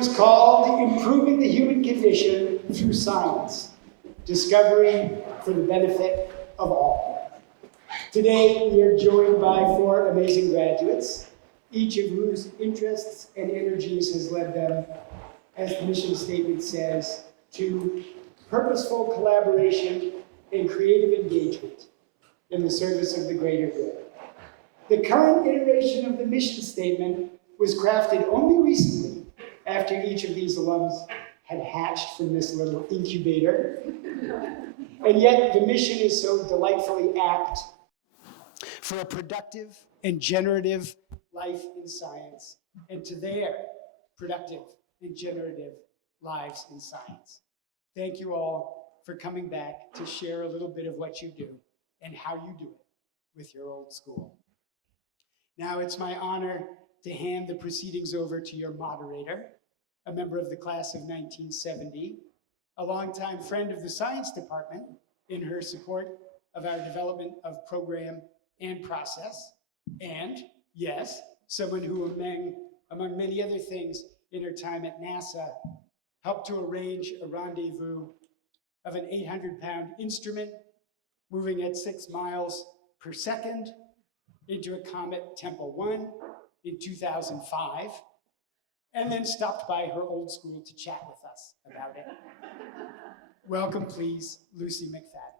is called Improving the Human Condition Through Science, Discovery for the Benefit of All. Today, we are joined by 4 amazing graduates, each of whose interests and energies has led them, as the mission statement says, to purposeful collaboration and creative engagement in the service of the greater good. The current iteration of the mission statement was crafted only recently after each of these alums had hatched from this little incubator. And yet the mission is so delightfully apt for a productive and generative life in science and to their productive and generative lives in science. Thank you all for coming back to share a little bit of what you do and how you do it with your old school. Now it's my honor to hand the proceedings over to your moderator, a member of the class of 1970, a longtime friend of the science department in her support of our development of program and process, and yes, someone who among many other things in her time at NASA, helped to arrange a rendezvous of an 800-pound instrument moving at 6 miles per second into a comet Tempel 1 in 2005, and then stopped by her old school to chat with us about it. Welcome, please, Lucy McFadden.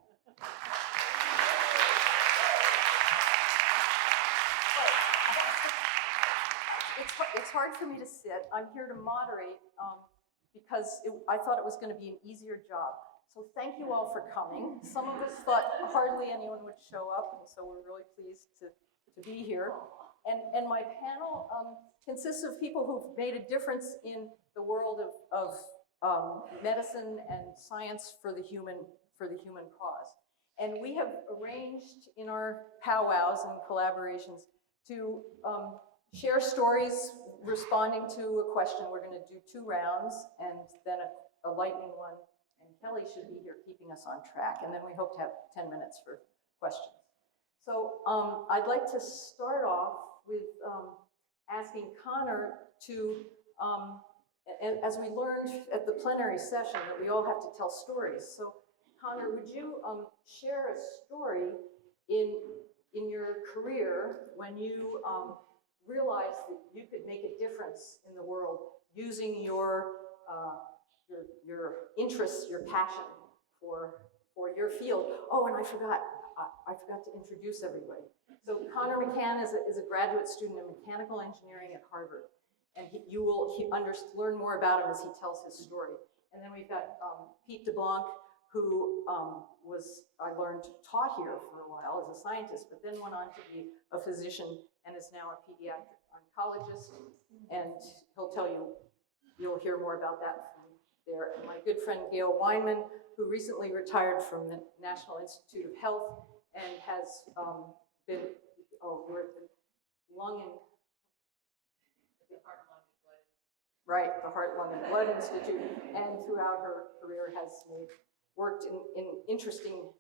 It's hard for me to sit. I'm here to moderate because I thought it was going to be an easier job. So thank you all for coming. Some of us thought hardly anyone would show up, and so we're really pleased to be here. And my panel consists of people who've made a difference in the world of medicine and science for the human cause. And we have arranged in our powwows and collaborations to share stories responding to a question. We're going to do 2 rounds and then a lightning one. And Kelly should be here keeping us on track. And then we hope to have 10 minutes for questions. So I'd like to start off with asking Connor to, as we learned at the plenary session, that we all have to tell stories. So Connor, would you share a story in your career when you realized that you could make a difference in the world using your interests, your passion for your field? Oh, and I forgot to introduce everybody. So Connor McCann is a graduate student in mechanical engineering at Harvard, and you will learn more about him as he tells his story. And then we've got Pete DeBlanc, who I learned, taught here for a while as a scientist, but then went on to be a physician and is now a pediatric oncologist. And he'll tell you, you'll hear more about that from there. And my good friend Gail Weinmann, who recently retired from the National Institute of Health and has been, we're at the Lung and the Heart, Lung, and Blood Institute, and throughout her career has worked in interesting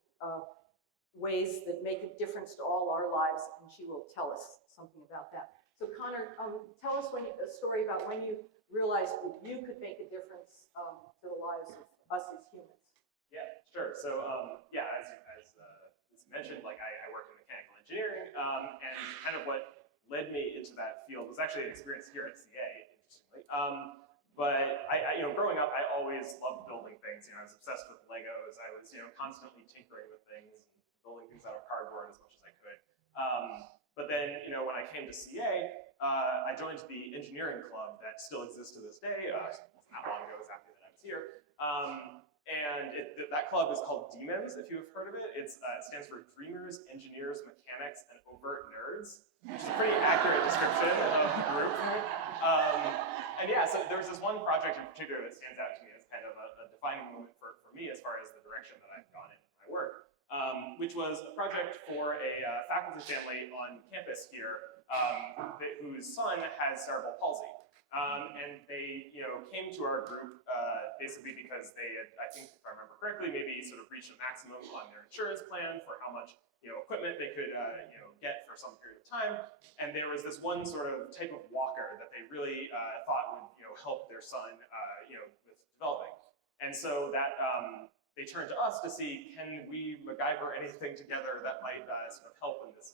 ways that make a difference to all our lives, and she will tell us something about that. So Connor, tell us a story about when you realized that you could make a difference to the lives of us as humans. Yeah, sure. So as you mentioned, I work in mechanical engineering, and kind of what led me into that field was actually an experience here at CA, interestingly. But growing up, I always loved building things. I was obsessed with Legos. I was, constantly tinkering with things and building things out of cardboard as much as I could. But then, when I came to CA, I joined the engineering club that still exists to this day. It wasn't that long ago, exactly that I was here. And that club is called DMEMS, if you have heard of it. It stands for Dreamers, Engineers, Mechanics, and Overt Nerds, which is a pretty accurate description of the group. And yeah, so there was this one project in particular that stands out to me as kind of a defining moment for me as far as the direction that I've gone in my work, which was a project for a faculty family on campus here whose son has cerebral palsy. And they, came to our group basically because they had, I think, if I remember correctly, maybe sort of reached a maximum on their insurance plan for how much, equipment they could, get for some period of time. And there was this one sort of type of walker that they really thought would, help their son, with developing. And so that they turned to us to see, can we MacGyver anything together that might sort of help in this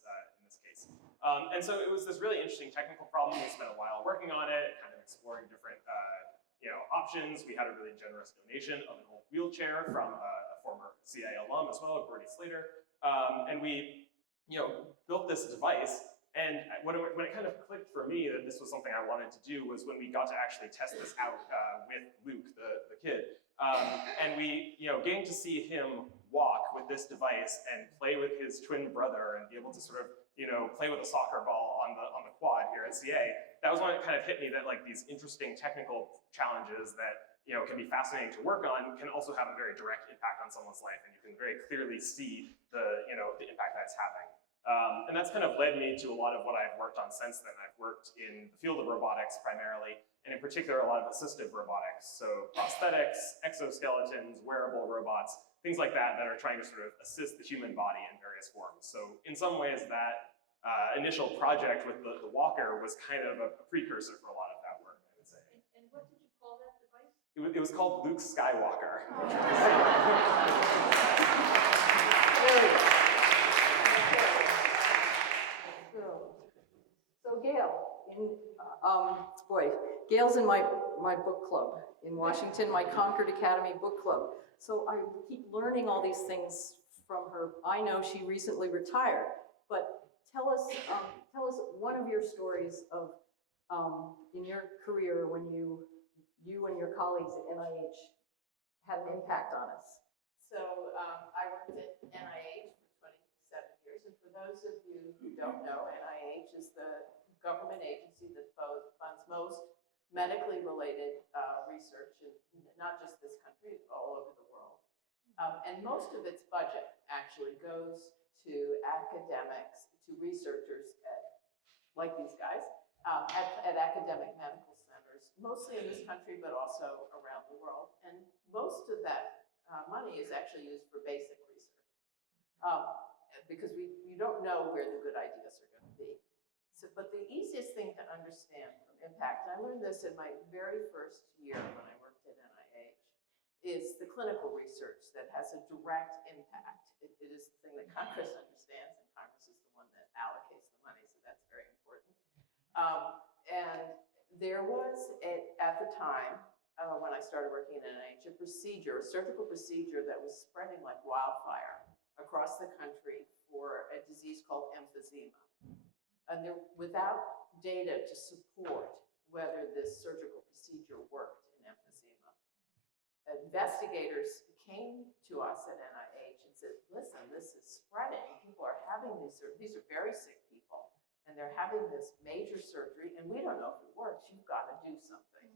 case. And so it was this really interesting technical problem. We spent a while working on it, kind of exploring different options. We had a really generous donation of an old wheelchair from a former CIA alum as well, Gordy Slater. And we built this device. And when it kind of clicked for me that this was something I wanted to do was when we got to actually test this out with Luke, the kid. And we getting to see him walk with this device and play with his twin brother and be able to sort of play with a soccer ball on the quad here at CA. That was when it kind of hit me that like these interesting technical challenges that can be fascinating to work on can also have a very direct impact on someone's life, and you can very clearly see the the impact that's having. And that's kind of led me to a lot of what I've worked on since then. I've worked in the field of robotics primarily, and in particular a lot of assistive robotics. So prosthetics, exoskeletons, wearable robots, things like that that are trying to sort of assist the human body in various forms. So in some ways that initial project with the walker was kind of a precursor for a lot of that work, I would say. And what did you call that device? It was called Luke Skywalker. So Gail, Gail's in my book club in Washington, my Concord Academy book club. So I keep learning all these things from her. I know she recently retired, but tell us one of your stories of in your career when you and your colleagues at NIH had an impact on us. So I worked at NIH for 27 years, and for those of you who don't know, NIH is the government agency that funds most medically related research, in not just this country, all over the world. And most of its budget actually goes to academics, to researchers like these guys, at academic medical centers, mostly in this country, but also around the world. And most of that money is actually used for basic research, because we don't know where the good ideas are going to be. So, but the easiest thing to understand from impact, and I learned this in my very first year when I worked at NIH, is the clinical research that has a direct impact. It is the thing that Congress understands, and Congress is the one that allocates the money, so that's very important. And there was, at the time, when I started working at NIH, a surgical procedure that was spreading like wildfire across the country for a disease called emphysema. And without data to support whether this surgical procedure worked in emphysema, investigators came to us at NIH and said, listen, this is spreading. People are having these are very sick people, and they're having this major surgery, and we don't know if it works. You've got to do something.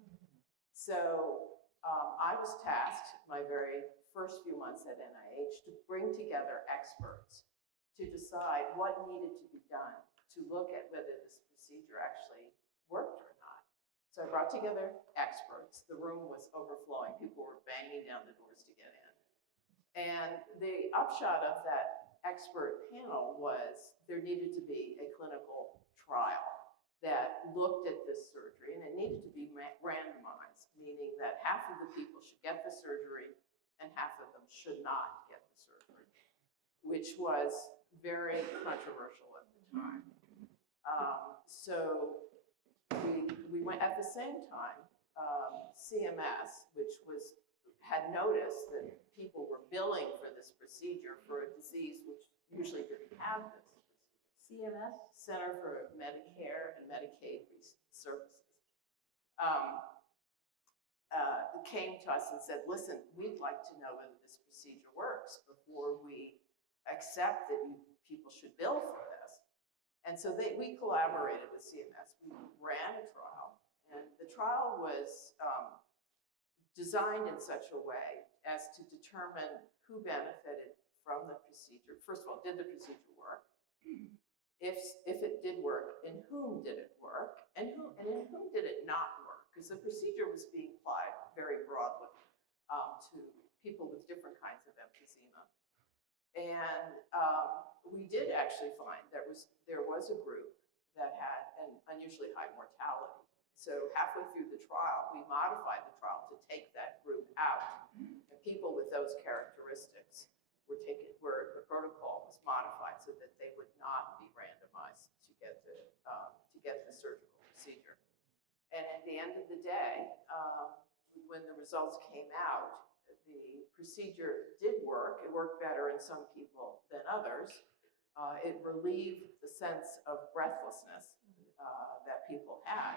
So I was tasked my very first few months at NIH to bring together experts to decide what needed to be done to look at whether this procedure actually worked or not. So I brought together experts. The room was overflowing. People were banging down the doors to get in. And the upshot of that expert panel was there needed to be a clinical trial that looked at this surgery, and it needed to be randomized, meaning that half of the people should get the surgery and half of them should not get the surgery, which was very controversial at the time. So we went at the same time, CMS, which had noticed that people were billing for this procedure for a disease which usually didn't have this. CMS? Center for Medicare and Medicaid Services, came to us and said, listen, we'd like to know whether this procedure works before we accept that people should bill for this. And so we collaborated with CMS. We ran a trial, and the trial was designed in such a way as to determine who benefited from the procedure. First of all, did the procedure work? If it did work, in whom did it work? And in whom did it not work? because the procedure was being applied very broadly to people with different kinds of emphysema. And we did actually find there was a group that had an unusually high mortality. So halfway through the trial, we modified the trial to take that group out. And people with those characteristics the protocol was modified so that they would not be randomized to get the surgical procedure. And at the end of the day, when the results came out, the procedure did work. It worked better in some people than others. It relieved the sense of breathlessness that people had.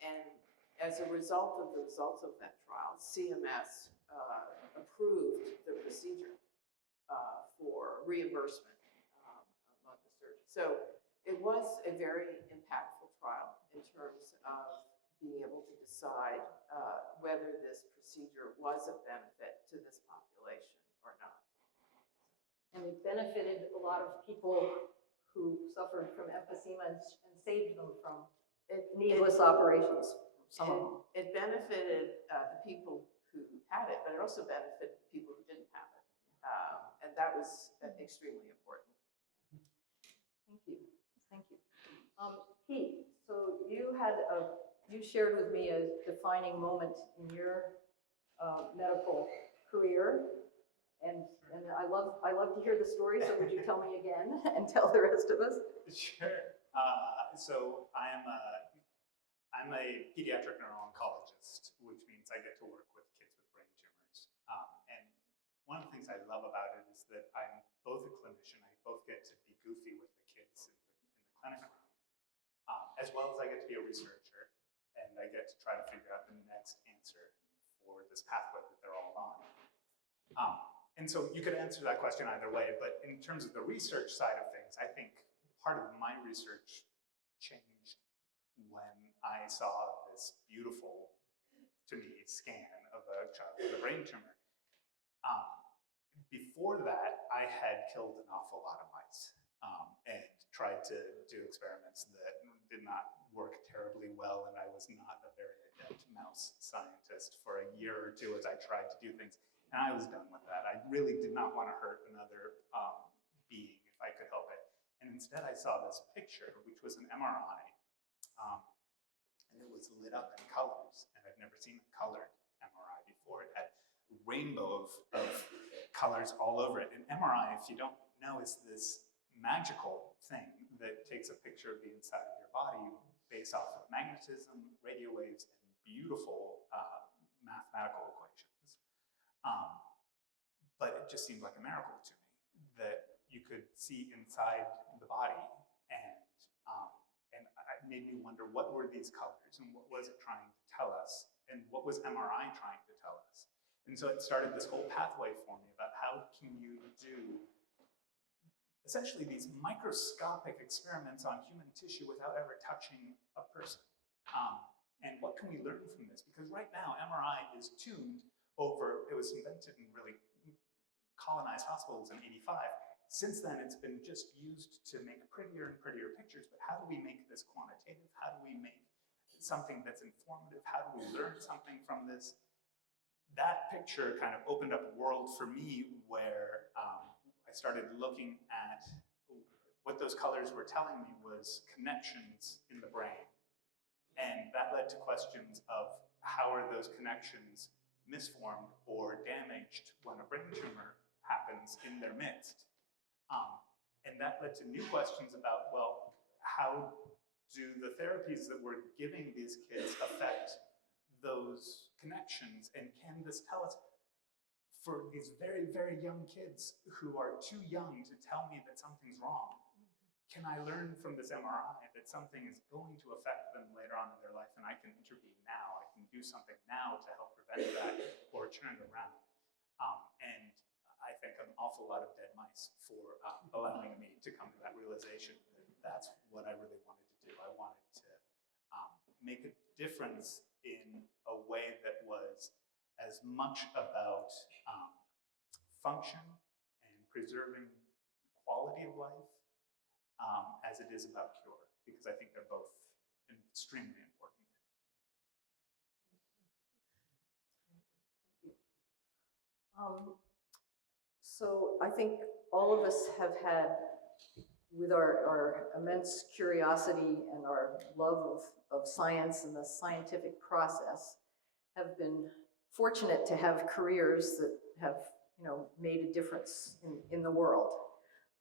And as a result of the results of that trial, CMS approved the procedure for reimbursement among the surgeons. So it was a very impactful trial in terms of being able to decide whether this procedure was of benefit to this population or not. And it benefited a lot of people who suffered from emphysema and saved them from needless operations. Some of them. It benefited the people who had it, but it also benefited the people who didn't have it. And that was extremely important. Thank you. Thank you. Pete, so you shared with me a defining moment in your medical career, and I love to hear the story. So would you tell me again and tell the rest of us? Sure. So I'm a pediatric neuro-oncologist, which means I get to work with kids with brain tumors. And one of the things I love about it is that I'm both a clinician, I both get to be goofy with the kids in the clinic room, as well as I get to be a researcher, and I get to try to figure out the next answer for this pathway that they're all on. And so you could answer that question either way, but in terms of the research side of things, I think part of my research changed when I saw this beautiful, to me, scan of a child with a brain tumor. Before that, I had killed an awful lot of mice and tried to do experiments that did not work terribly well, and I was not a very adept mouse scientist for a year or two as I tried to do things, and I was done with that. I really did not want to hurt another being if I could help it. And instead I saw this picture, which was an MRI, and it was lit up in colors, and I've never seen a colored MRI before. It had a rainbow of colors all over it. An MRI, if you don't know, is this magical thing that takes a picture of the inside of your body based off of magnetism, radio waves, and beautiful mathematical equations. But it just seemed like a miracle to me that you could see inside the body, and it made me wonder, what were these colors and what was it trying to tell us, and what was MRI trying to tell us? And so it started this whole pathway for me about how can you do essentially these microscopic experiments on human tissue without ever touching a person. And what can we learn from this? Because right now, MRI is tuned over, it was invented and really colonized hospitals in '85. Since then, it's been just used to make prettier and prettier pictures, but how do we make this quantitative? How do we make something that's informative? How do we learn something from this? That picture kind of opened up a world for me where I started looking at what those colors were telling me was connections in the brain. And that led to questions of how are those connections misformed or damaged when a brain tumor happens in their midst. And that led to new questions about, well, how do the therapies that we're giving these kids affect those connections? And can this tell us, for these very, very young kids who are too young to tell me that something's wrong, can I learn from this MRI that something is going to affect them later on in their life, and I can intervene now, I can do something now to help prevent that or turn it around? And I thank an awful lot of dead mice for allowing me to come to that realization that that's what I really wanted to do. I wanted to make a difference in a way that was as much about function and preserving quality of life as it is about cure, because I think they're both extremely important. So I think all of us have had, with our immense curiosity and our love of science and the scientific process, have been fortunate to have careers that have, made a difference in the world.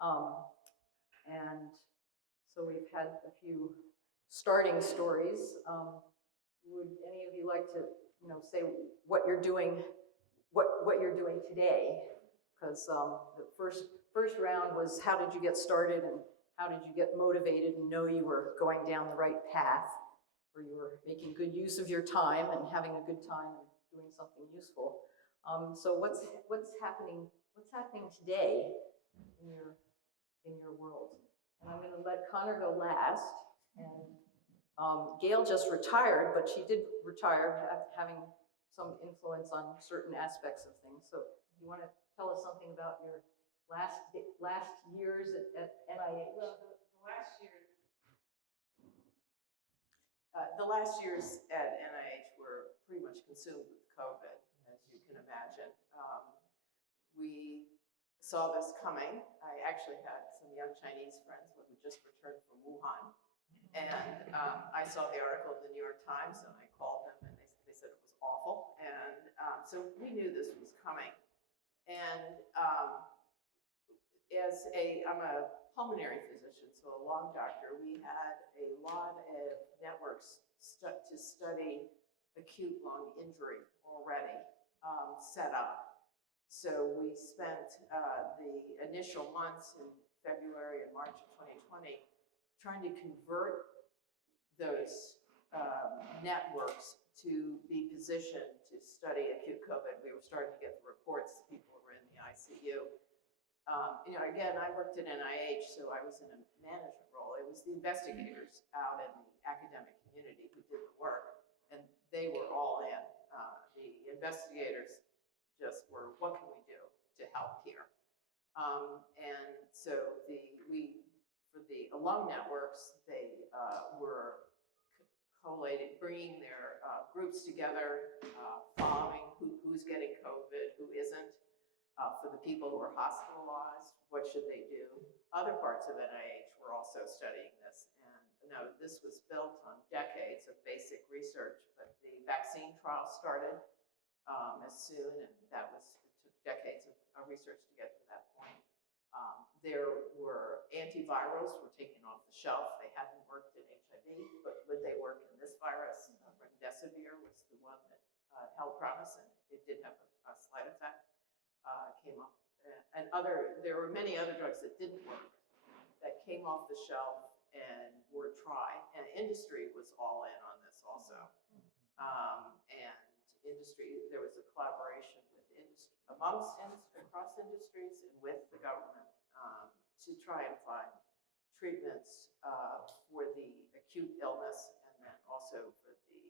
And so we've had a few starting stories. Would any of you like to, say what you're doing, what you're doing today? Because the first round was how did you get started and how did you get motivated and know you were going down the right path, or you were making good use of your time and having a good time and doing something useful. So what's happening today in your world? And I'm going to let Connor go last. And Gail just retired, but she did retire having some influence on certain aspects of things. So you want to tell us something about your last years at NIH? Well, the last years at NIH were pretty much consumed with COVID, as you can imagine. We saw this coming. I actually had some young Chinese friends who had just returned from Wuhan. And I saw the article in the New York Times, and I called them, and they said it was awful. And so we knew this was coming. And I'm a pulmonary physician, so a lung doctor, we had a lot of networks to study acute lung injury already set up. So we spent the initial months in February and March of 2020 trying to convert those networks to be positioned to study acute COVID. We were starting to get the reports that people were in the ICU. Again, I worked at NIH, so I was in a management role. It was the investigators out in the academic community who did the work, and they were all in. The investigators just were, what can we do to help here? And so for the lung networks, they were collating, bringing their groups together, following who's getting COVID, who isn't. For the people who are hospitalized, what should they do? Other parts of NIH were also studying this. And this was built on decades of basic research, but the vaccine trial started as soon, and it took decades of research to get to that point. There were antivirals were taken off the shelf. They hadn't worked in HIV, but would they work in this virus? Remdesivir was the one that held promise, and it did have a slight effect. Came up, and there were many other drugs that didn't work that came off the shelf and were tried, and industry was all in on this also. And industry, there was a collaboration with across industries and with the government to try and find treatments for the acute illness and then also for the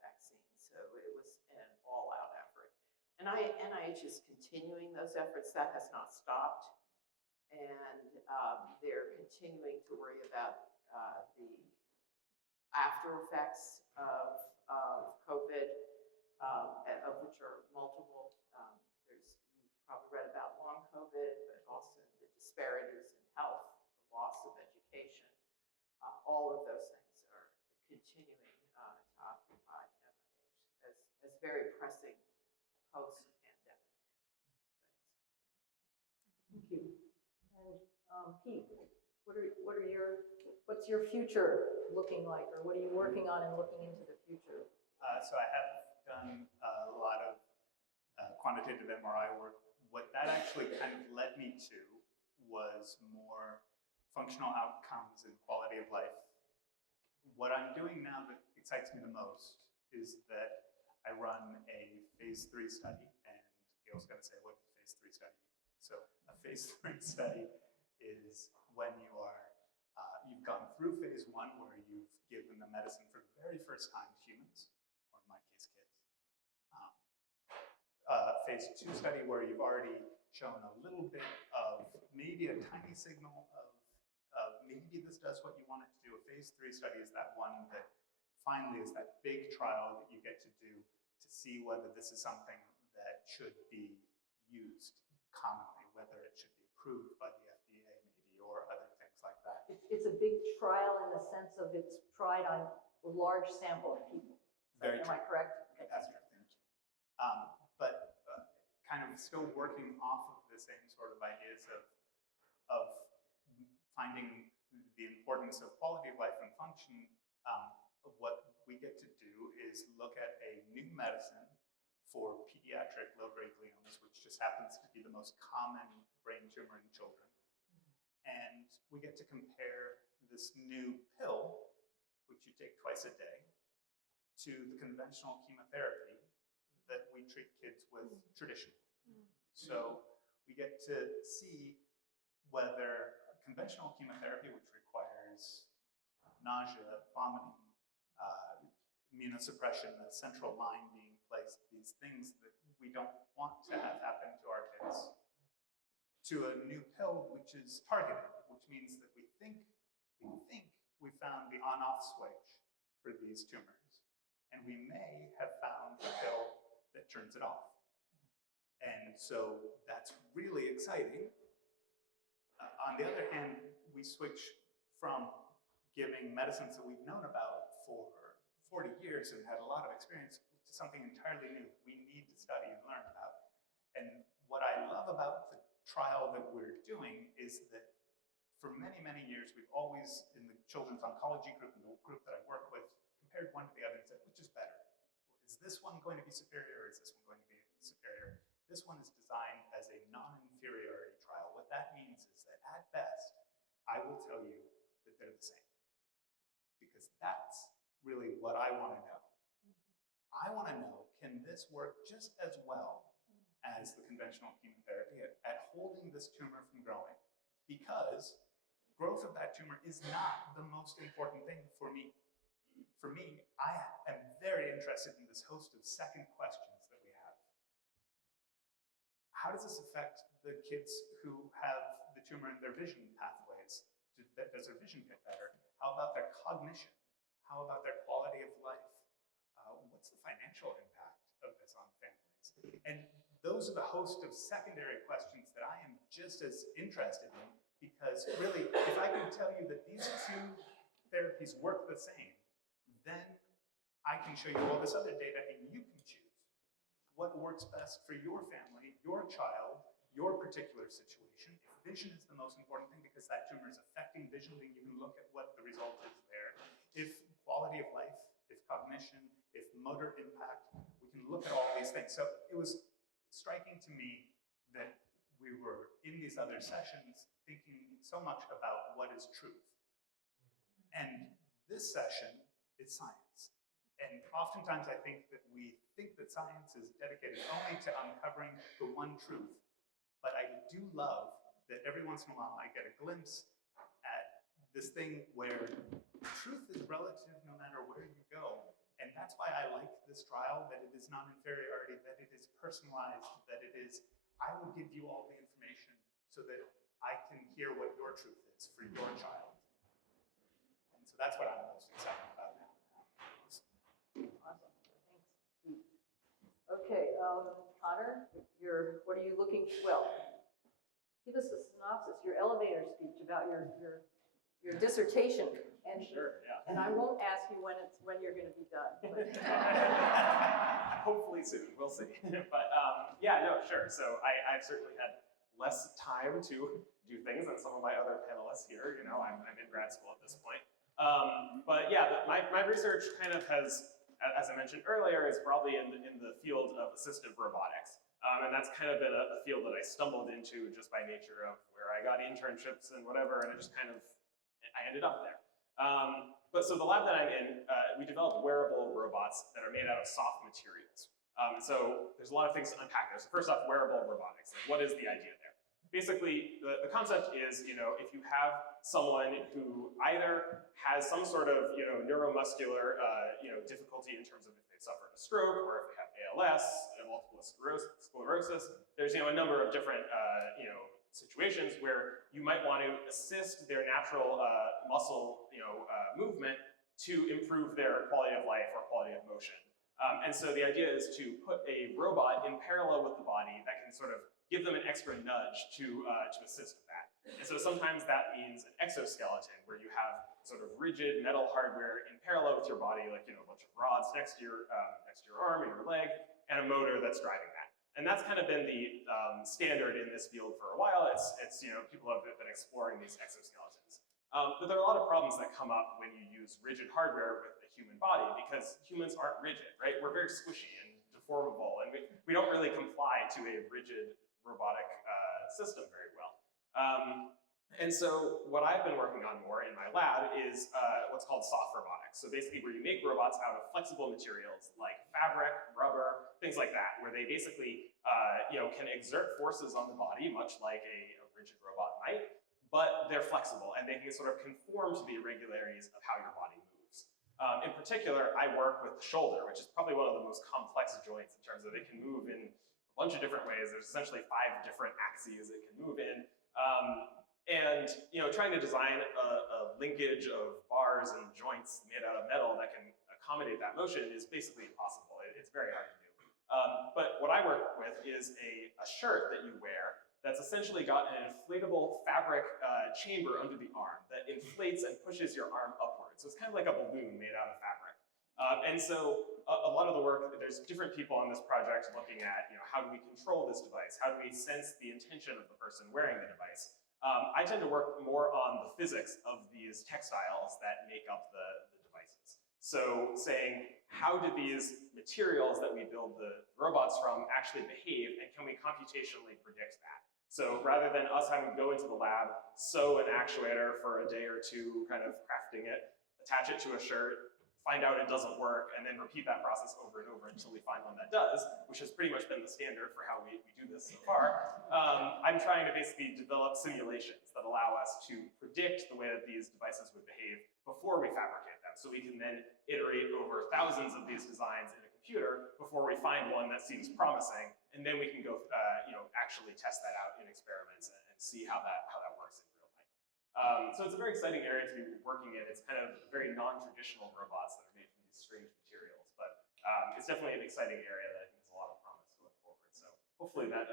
vaccine. So it was an all-out effort. And NIH is continuing those efforts. That has not stopped. And they're continuing to worry about the after effects of COVID, of which are multiple. You've probably read about long COVID, but also the disparities in health, the loss of education. All of those things are continuing to occupy NIH as very pressing post-pandemic things. Thank you. And Pete, what's your future looking like, or what are you working on and looking into the future? So I have done a lot of quantitative MRI work. What that actually kind of led me to was more functional outcomes and quality of life. What I'm doing now that excites me the most is that I run a phase 3 study, and Gail's going to say what the phase 3 study means. So a phase 3 study is when you've gone through phase 1, where you've given the medicine for the very first time to humans, or in my case, kids. Phase 2 study where you've already shown a little bit of maybe a tiny signal of maybe this does what you want it to do. A phase 3 study is that one that finally is that big trial that you get to do to see whether this is something that should be used commonly, whether it should be approved by the FDA maybe, or other things like that. It's a big trial in the sense of it's tried on a large sample of people. Very Am true. I correct? That's true, thank you. But kind of still working off of the same sort of ideas of finding the importance of quality of life and function, what we get to do is look at a new medicine for pediatric low-grade gliomas, which just happens to be the most common brain tumor in children. And we get to compare this new pill, which you take twice a day, to the conventional chemotherapy that we treat kids with traditionally. So we get to see whether conventional chemotherapy, which requires nausea, vomiting, immunosuppression, the central line being placed, these things that we don't want to have happen to our kids, to a new pill which is targeted, which means that we think we found the on-off switch for these tumors, and we may have found a pill that turns it off. And so that's really exciting. On the other hand, we switch from giving medicines that we've known about for 40 years and had a lot of experience to something entirely new that we need to study and learn about. And what I love about the trial that we're doing is that for many, many years, we've always, in the children's oncology group, and the group that I work with, compared one to the other and said, which is better? Is this one going to be superior, or is this one going to be superior? This one is designed as a non-inferiority trial. What that means is that at best, I will tell you that they're the same. Because that's really what I want to know. I want to know, can this work just as well as the conventional chemotherapy at holding this tumor from growing? Because growth of that tumor is not the most important thing for me. For me, I am very interested in this host of second questions that we have. How does this affect the kids who have the tumor in their vision pathways? Does their vision get better? How about their cognition? How about their quality of life? What's the financial impact of this on families? And those are the host of secondary questions that I am just as interested in, because really, if I can tell you that these two therapies work the same, then I can show you all this other data and you can choose what works best for your family, your child, your particular situation. If vision is the most important thing because that tumor is affecting vision, then you can look at what the result is there. If quality of life, if cognition, if motor impact, we can look at all these things. So it was striking to me that we were in these other sessions thinking so much about what is truth. And this session is science. And oftentimes I think that we think that science is dedicated only to uncovering the one truth. But I do love that every once in a while I get a glimpse at this thing where truth is relative no matter where you go. And that's why I like this trial, that it is non-inferiority, that it is personalized, that it is, I will give you all the information so that I can hear what your truth is for your child. And so that's what I'm most excited about now. Awesome, thanks. Okay, Connor, what are you looking for? Well, give us a synopsis, your elevator speech about your dissertation. And, Sure, yeah. And I won't ask you when you're going to be done. But. Hopefully soon, we'll see. But yeah, no, sure. So I've certainly had less time to do things than some of my other panelists here. You know, I'm in grad school at this point. But yeah, my research kind of has, as I mentioned earlier, is probably in the field of assistive robotics. And that's kind of been a field that I stumbled into just by nature of where I got internships and whatever, and I just kind of, I ended up there. But so the lab that I'm in, we develop wearable robots that are made out of soft materials. So there's a lot of things to unpack there. So first off, wearable robotics. Like, what is the idea there? Basically, the concept is, you know, if you have someone who either has some sort of, you know, neuromuscular, difficulty in terms of if they've suffered a stroke or if they have ALS, multiple sclerosis, there's, you know, a number of different, situations where you might want to assist their natural muscle, movement to improve their quality of life or quality of motion. And so the idea is to put a robot in parallel with the body that can sort of give them an extra nudge to assist with that. And so sometimes that means an exoskeleton where you have sort of rigid metal hardware in parallel with your body, like, you know, a bunch of rods next to your arm and your leg, and a motor that's driving that. And that's kind of been the standard in this field for a while. It's you know, people have been exploring these exoskeletons. But there are a lot of problems that come up when you use rigid hardware with a human body, because humans aren't rigid, right? We're very squishy and deformable, and we don't really comply to a rigid robotic system very well. And so what I've been working on more in my lab is what's called soft robotics. So basically where you make robots out of flexible materials like fabric, rubber, things like that, where they basically you know, can exert forces on the body much like a rigid robot might, but they're flexible and they can sort of conform to the irregularities of how your body moves. In particular, I work with the shoulder, which is probably one of the most complex joints in terms of it can move in a bunch of different ways. There's essentially 5 different axes it can move in. And you know, trying to design a linkage of bars and joints made out of metal that can accommodate that motion is basically impossible. It's very hard to do. But what I work with is a shirt that you wear that's essentially got an inflatable fabric chamber under the arm that inflates and pushes your arm upwards. So it's kind of like a balloon made out of fabric. And so a lot of the work, there's different people on this project looking at, you know, how do we control this device? How do we sense the intention of the person wearing the device? I tend to work more on the physics of these textiles that make up the devices. So saying, how do these materials that we build the robots from actually behave, and can we computationally predict that? So rather than us having to go into the lab, sew an actuator for a day or two, kind of crafting it, attach it to a shirt, find out it doesn't work, and then repeat that process over and over until we find one that does, which has pretty much been the standard for how we do this so far. I'm trying to basically develop simulations that allow us to predict the way that these devices would behave before we fabricate them. So we can then iterate over thousands of these designs in a computer before we find one that seems promising, and then we can go you know, actually test that out in experiments and see how that works in real life. So it's a very exciting area to be working in. It's kind of very non-traditional robots that are made from these strange materials, but it's definitely an exciting area that I think has a lot of promise going forward. So hopefully that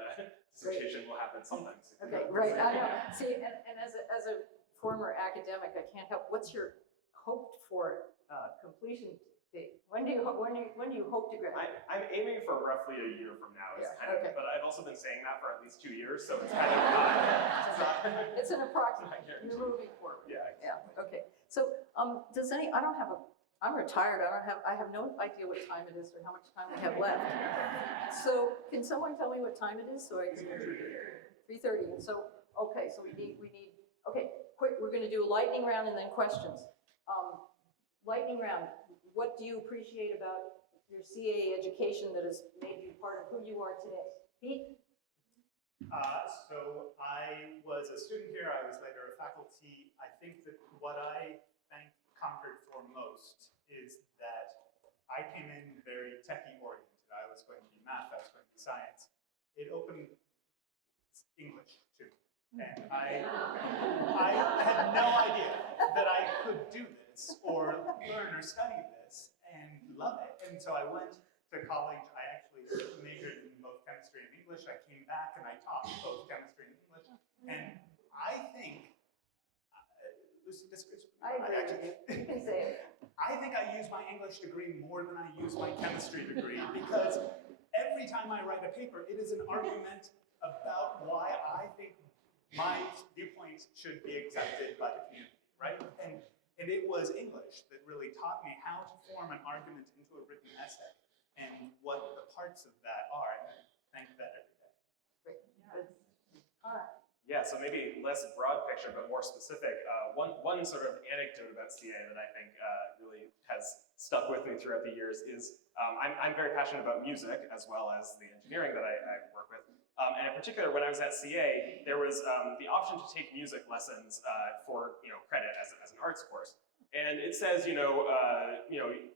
dissertation will happen sometime soon. Okay, right. I know. See, and as a former academic, I can't help. What's your hoped for completion date? When do you hope to graduate? I'm aiming for roughly a year from now. Yeah, Kind of, okay. but I've also been saying that for at least 2 years, so it's kind of It's an approximate. guaranteed. You're moving forward. Yeah. Yeah. Okay. So, does any? I don't have a. I'm retired. I have no idea what time it is or how much time we have left. So, can someone tell me what time it is? So I can. 3:30. And so, okay. So we need. Okay. Quick. We're going to do a lightning round and then questions. Lightning round. What do you appreciate about your CA education that has made you part of who you are today? Pete? So I was a student here, I was later a faculty. I think that what I thank Concord for most is that I came in very techie oriented. I was going to be math, I was going to be science. It opened English too. And I had no idea that I could do this or learn or study this and love it. And so I went to college. I actually majored in both chemistry and English. I came back and I taught both chemistry and English. And I think, Lucy disagrees with me. I agree with you. You can say it. I think I use my English degree more than I use my chemistry degree, because every time I write a paper, it is an argument about why I think my viewpoint should be accepted by the community, right? And it was English that really taught me how to form an argument into a written essay and what the parts of that are. And I thank that every day. Great. Good. All right. Yeah, so maybe less broad picture, but more specific. One sort of anecdote about CA that I think really has stuck with me throughout the years is I'm very passionate about music as well as the engineering that I work with. And in particular, when I was at CA, there was the option to take music lessons for credit as an arts course. And it says,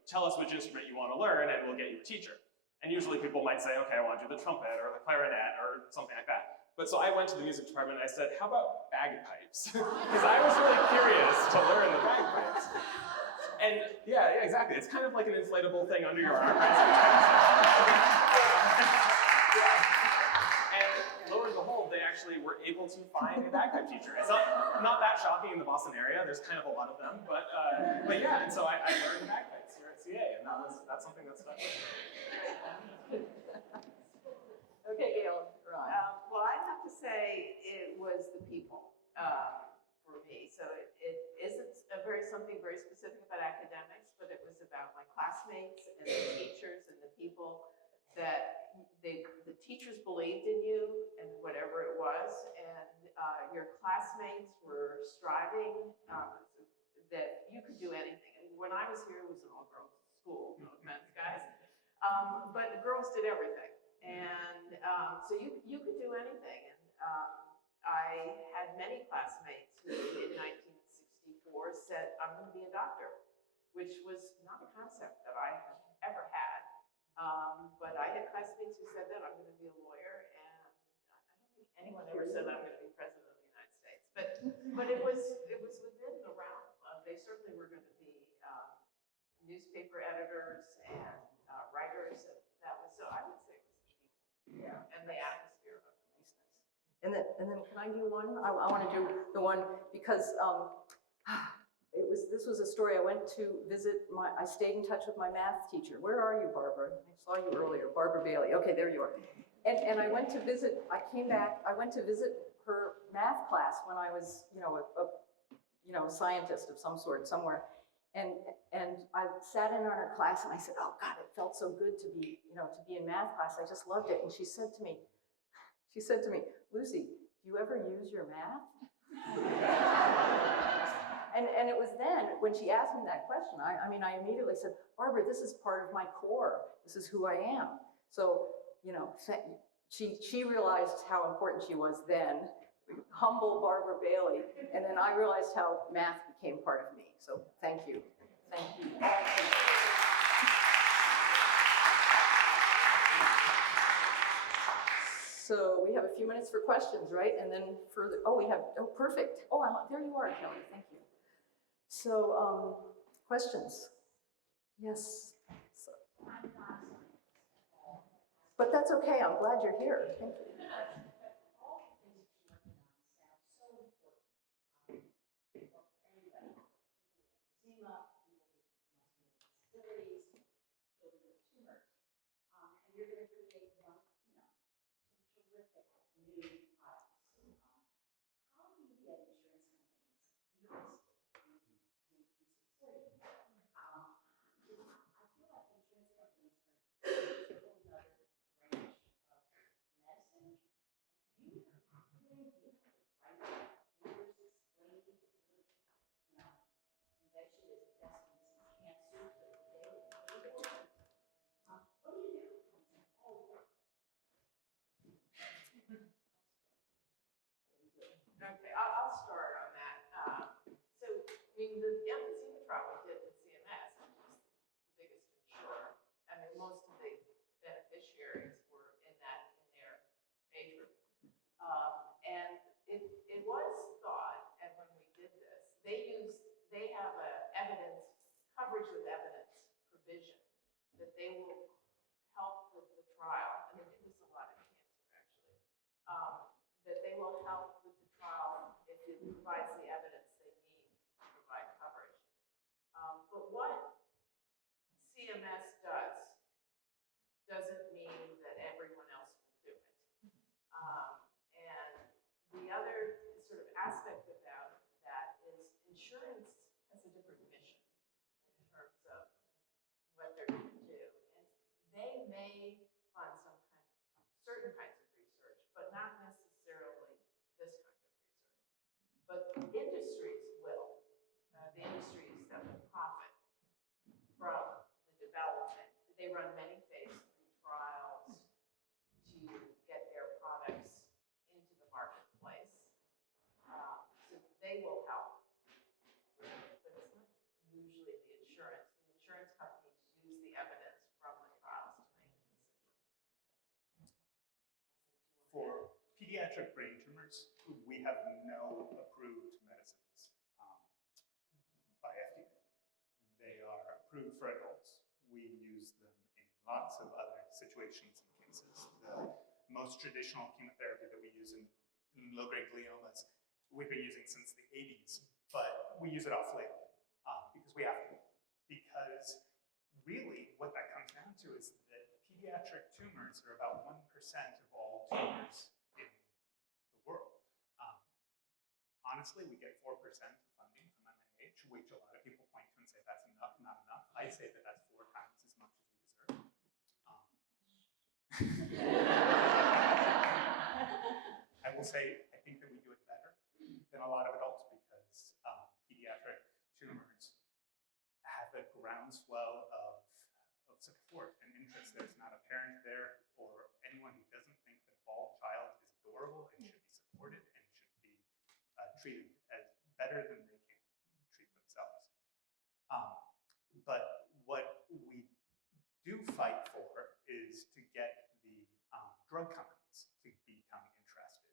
tell us which instrument you want to learn, and we'll get you a teacher. And usually people might say, okay, I want to do the trumpet or the clarinet or something like that. But so I went to the music department and I said, how about bagpipes? Because I was really curious to learn the bagpipes. And yeah, exactly. It's kind of like an inflatable thing under your arm. Right? And lo and able to find a bagpipe teacher. It's not that shocking in the Boston area. There's kind of a lot of them, but yeah. And so I learned bagpipes here at CA, and that's something that stuck with me. Okay, Gail, Ron. Well, I have to say it was the people for me. So it isn't something very specific about academics, but it was about my classmates and the teachers and the people that the teachers believed in you and whatever it was, and your classmates were striving that you could do anything. And when I was here, it was an all-girls school, no offense, guys, but the girls did everything. And so you could do anything. And I had many classmates who in 1964 said, I'm going to be a doctor, which was not a concept that I had ever had. But I had classmates who said that I'm going to be a lawyer, and I don't think anyone ever said I'm going to be president of the United States. But it was within the realm. They certainly were going to be newspaper editors and writers, and that was, so I would say it was the people and the atmosphere of it. And then can I do one? I want to do the one because this was a story. I went to visit I stayed in touch with my math teacher. Where are you, Barbara? I saw you earlier, Barbara Bailey. Okay, there you are. And I went to visit, I came back, I went to visit her math class when I was, a scientist of some sort somewhere. And I sat in on her class and I said, oh God, it felt so good to be in math class. I just loved it. And she said to me, Lucy, do you ever use your math? And it was then, when she asked me that question, I immediately said, Barbara, this is part of my core. This is who I am. So, she realized how important she was then, humble Barbara Bailey, and then I realized how math became part of me. So thank you. Thank you. So we have a few minutes for questions, right? And then perfect. There you are, Kelly, thank you. So, questions? Yes. But that's okay, I'm glad you're here, thank you. Okay, I'll start on that. So, the emphysema trial we did with CMS, which is the biggest insurer, most of the beneficiaries were in their age group. And it was thought, and when we did this, they have a coverage with evidence provision that they will help with the trial, and they do this a lot in cancer actually, that they will help with the trial if it provides the evidence they need to provide coverage. But what CMS doesn't mean that everyone else will do it. And the other sort of aspect about that is insurance has a different mission in terms of what they're going to do. And they may fund certain kinds of research, but not necessarily this kind of research. But the industries will. The industries that will profit from the development. They run many phase 3 trials to get their products into the marketplace. So they will help. But it's not usually the insurance. The insurance companies use the evidence from the trials to make a decision. For pediatric brain tumors, we have no approved medicines by FDA. They are approved for adults. We use them in lots of other situations and cases. The most traditional chemotherapy that we use in low-grade gliomas we've been using since the 80s, but we use it off-label because we have to. Because really what that comes down to is that pediatric tumors are about 1% of all tumors in the world. Honestly, we get 4% of funding from NIH, which a lot of people point to and say that's enough, not enough. I say that that's 4 times as much as we deserve. I will say, I think that we do it better than a lot of adults because pediatric tumors have a groundswell of support and interest. There's not a parent there or anyone who doesn't think that all child is adorable and should be supported and should be treated as better than they can treat themselves. But what we do fight for is to get the drug companies to become interested.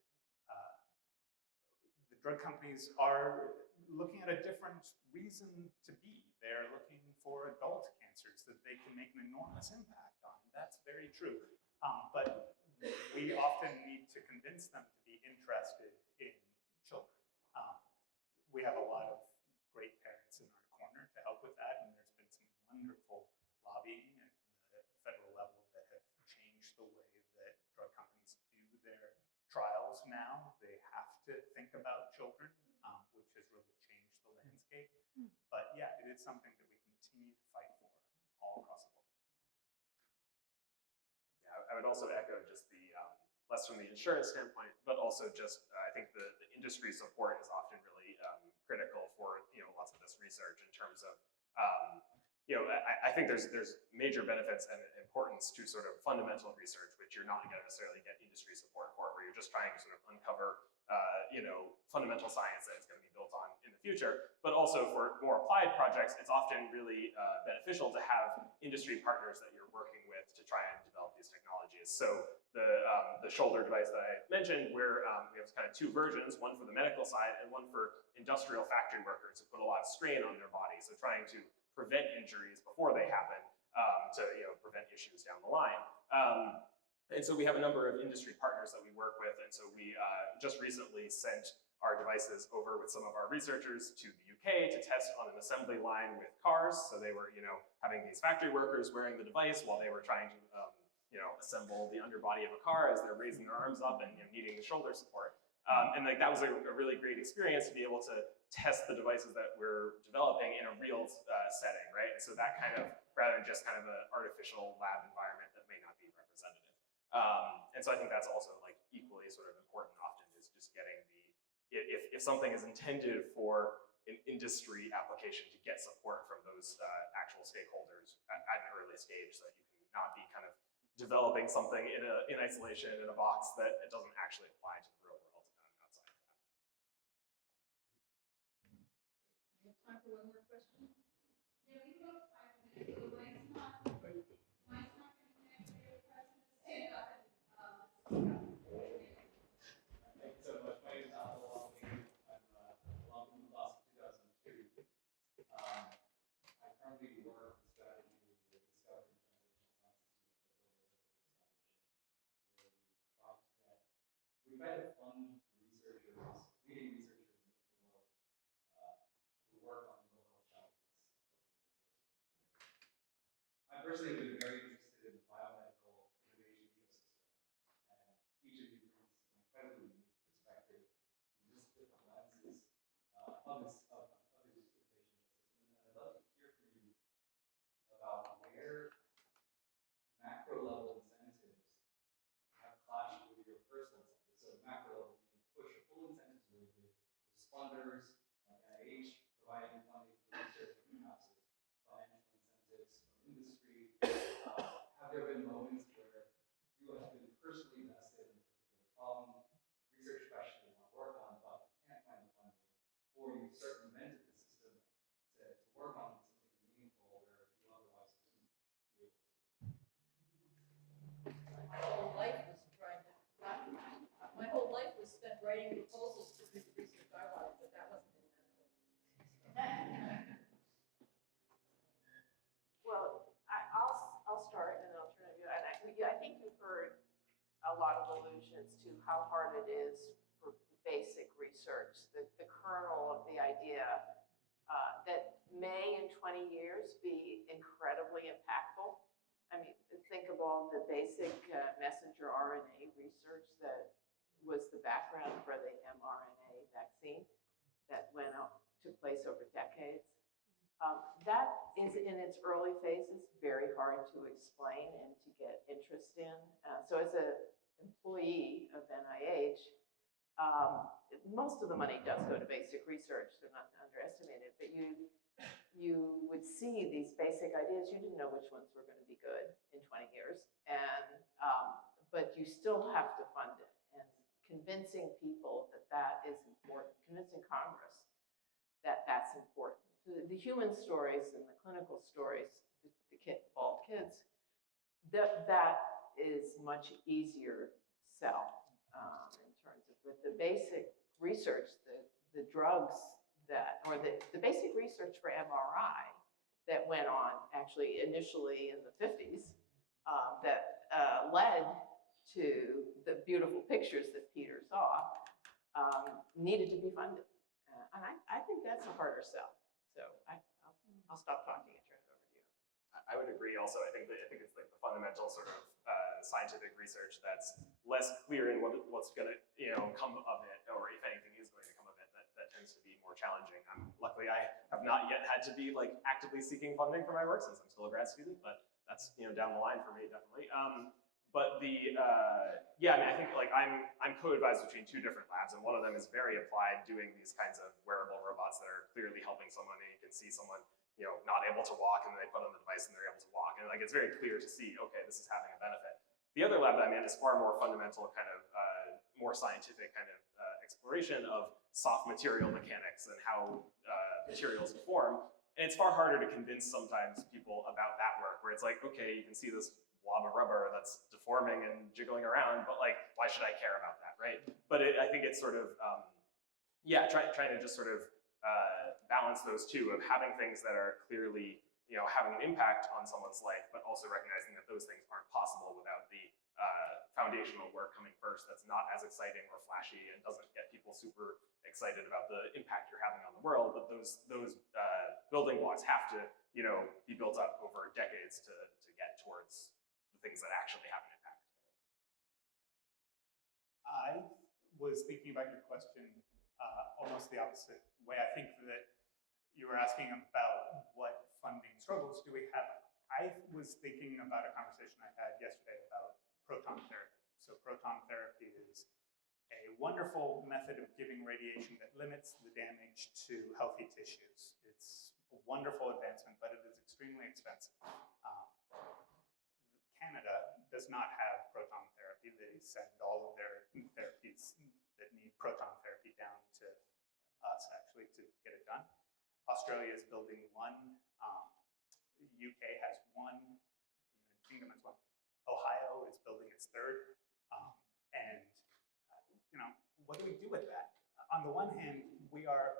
The drug companies are looking at a different reason to be. They're looking for adult cancers that they can make an enormous impact on. That's very true. But we often need to convince them to be interested in children. We have a lot of great parents in our corner to help with that, and there's been some wonderful lobbying at the federal level that have changed the way that drug companies do their trials now. They have to think about children, which has really changed the landscape. But yeah, it is something that we continue to fight for all across the board. Yeah, I would also echo just the, less from the insurance standpoint, but also just, I think the industry support is often really critical for, lots of this research in terms of, I think there's major benefits and importance to sort of fundamental research, which you're not going to necessarily get industry support for, where you're just trying to sort of uncover, fundamental science that it's going to be built on in the future. But also for more applied projects, it's often really beneficial to have industry partners that you're working with to try and develop these technologies. So the shoulder device that I mentioned, where we have kind of 2 versions, one for the medical side and one for industrial factory workers who put a lot of strain on their body. So trying to prevent injuries before they happen to prevent issues down the line. And so we have a number of industry partners that we work with, and so we just recently sent our devices over with some of our researchers to the UK to test on an assembly line with cars. So they were, having these factory workers wearing the device while they were trying to, assemble the underbody of a car as they're raising their arms up and needing the shoulder support. And that was a really great experience to be able to test the devices that we're developing in a real setting, right? So that kind of, rather than just kind of an artificial lab environment that may not be representative. And so I think that's also equally sort of important often, is just getting if something is intended for an industry application, to get support from those actual stakeholders at an early stage, so that you can not be kind of developing something in isolation in a box that it doesn't actually apply to the real world outside of that. We have time for one more question. Yeah, we have 5 minutes, so the mic's not going to connect to your question. Stand up and speak up. Thank you so much. My name is Al Walking. I'm alum from the class of 2002. I currently work with strategy with Discovery Translational Sciences, where we try to fund researchers, leading researchers in the world, who work on mental health challenges. I personally have been very interested in the biomedical innovation ecosystem, and each of you brings an incredibly unique perspective from just different lenses of this innovation ecosystem. And I'd love to hear from you about where macro level incentives have clashed with your personal incentives. So macro level, you push full incentives where there's funders like NIH providing funding for research, perhaps financial incentives from industry. Have there been moments where you have been personally invested in a particular problem, research question you want to work on, but you can't find the funding, or you circumvented the system to work on something meaningful where you otherwise wouldn't be able to? My whole life was spent writing proposals to do the research I wanted, but that wasn't in medical. Well, I'll start and then I'll turn it to you. And I think you've heard a lot of allusions to how hard it is for basic research, the kernel of the idea that may in 20 years be incredibly impactful. I mean, think of all the basic messenger RNA research that was the background for the mRNA vaccine that took place over decades. That is in its early phases, very hard to explain and to get interest in. So as an employee of NIH, most of the money does go to basic research, so not to underestimate it, but you would see these basic ideas. You didn't know which ones were going to be good in 20 years, but you still have to fund it. And convincing people that is important, convincing Congress that that's important. The human stories and the clinical stories, the bald kids, that is much easier sell in terms of with the basic research, the drugs or the basic research for MRI that went on actually initially in the 50s that led to the beautiful pictures that Peter saw needed to be funded. And I think that's a harder sell. So I'll stop talking and turn it over to you. I would agree also. I think it's like the fundamental sort of scientific research that's less clear in what's going to come of it, or if anything is going to come of it, that tends to be more challenging. Luckily, I have not yet had to be like actively seeking funding for my work since I'm still a grad student, but that's down the line for me definitely. But yeah, I mean, I think like I'm co-advised between two different labs, and one of them is very applied, doing these kinds of wearable robots that are clearly helping someone. And you can see someone not able to walk, and then they put on the device and they're able to walk, and like it's very clear to see, okay, this is having a benefit. The other lab that I'm in is far more fundamental, kind of more scientific kind of exploration of soft material mechanics and how materials form. And it's far harder to convince sometimes people about that work, where it's like, okay, you can see this blob of rubber that's deforming and jiggling around, but like, why should I care about that, right? But I think it's sort of, trying to just sort of balance those two of having things that are clearly, having an impact on someone's life, but also recognizing that those things aren't possible without the foundational work coming first that's not as exciting or flashy and doesn't get people super excited about the impact you're having on the world. But those building blocks have to, be built up over decades to get towards the things that actually have an impact. I was thinking about your question almost the opposite way. I think that you were asking about what funding struggles do we have. I was thinking about a conversation I had yesterday about proton therapy. So proton therapy is a wonderful method of giving radiation that limits the damage to healthy tissues. It's a wonderful advancement, but it is extremely expensive. Canada does not have proton therapy. They send all of their therapies that need proton therapy down to us, actually, to get it done. Australia is building one. UK has one. United Kingdom has one. Ohio is building its third. And what do we do with that? On the one hand, we are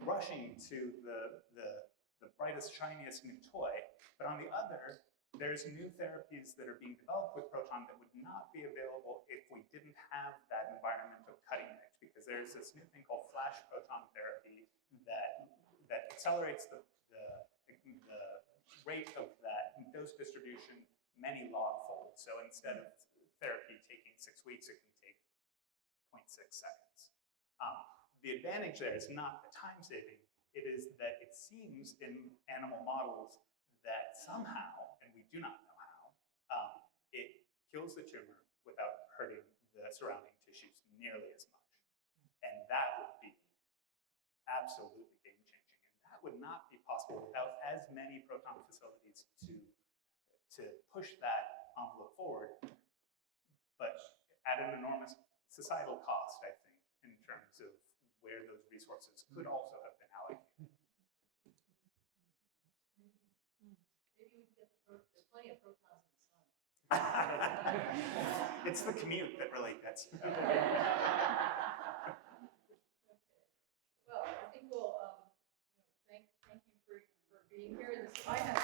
rushing to the brightest, shiniest new toy, but on the other, there's new therapies that are being developed with proton that would not be available if we didn't have that environment of cutting edge, because there's this new thing called flash proton therapy that accelerates the rate of that dose distribution many log-fold. So instead of therapy taking 6 weeks, it can take 0.6 seconds. The advantage there is not the time saving, it is that it seems in animal models that somehow, and we do not know how, it kills the tumor without hurting the surrounding tissues nearly as much. And that would be absolutely game-changing. And that would not be possible without as many proton facilities to push that envelope forward, but at an enormous societal cost, I think, in terms of where those resources could also have been allocated. Maybe we can get there's plenty of protons in the sun. It's the commute that really gets you. Well, I think we'll thank you for being here. I have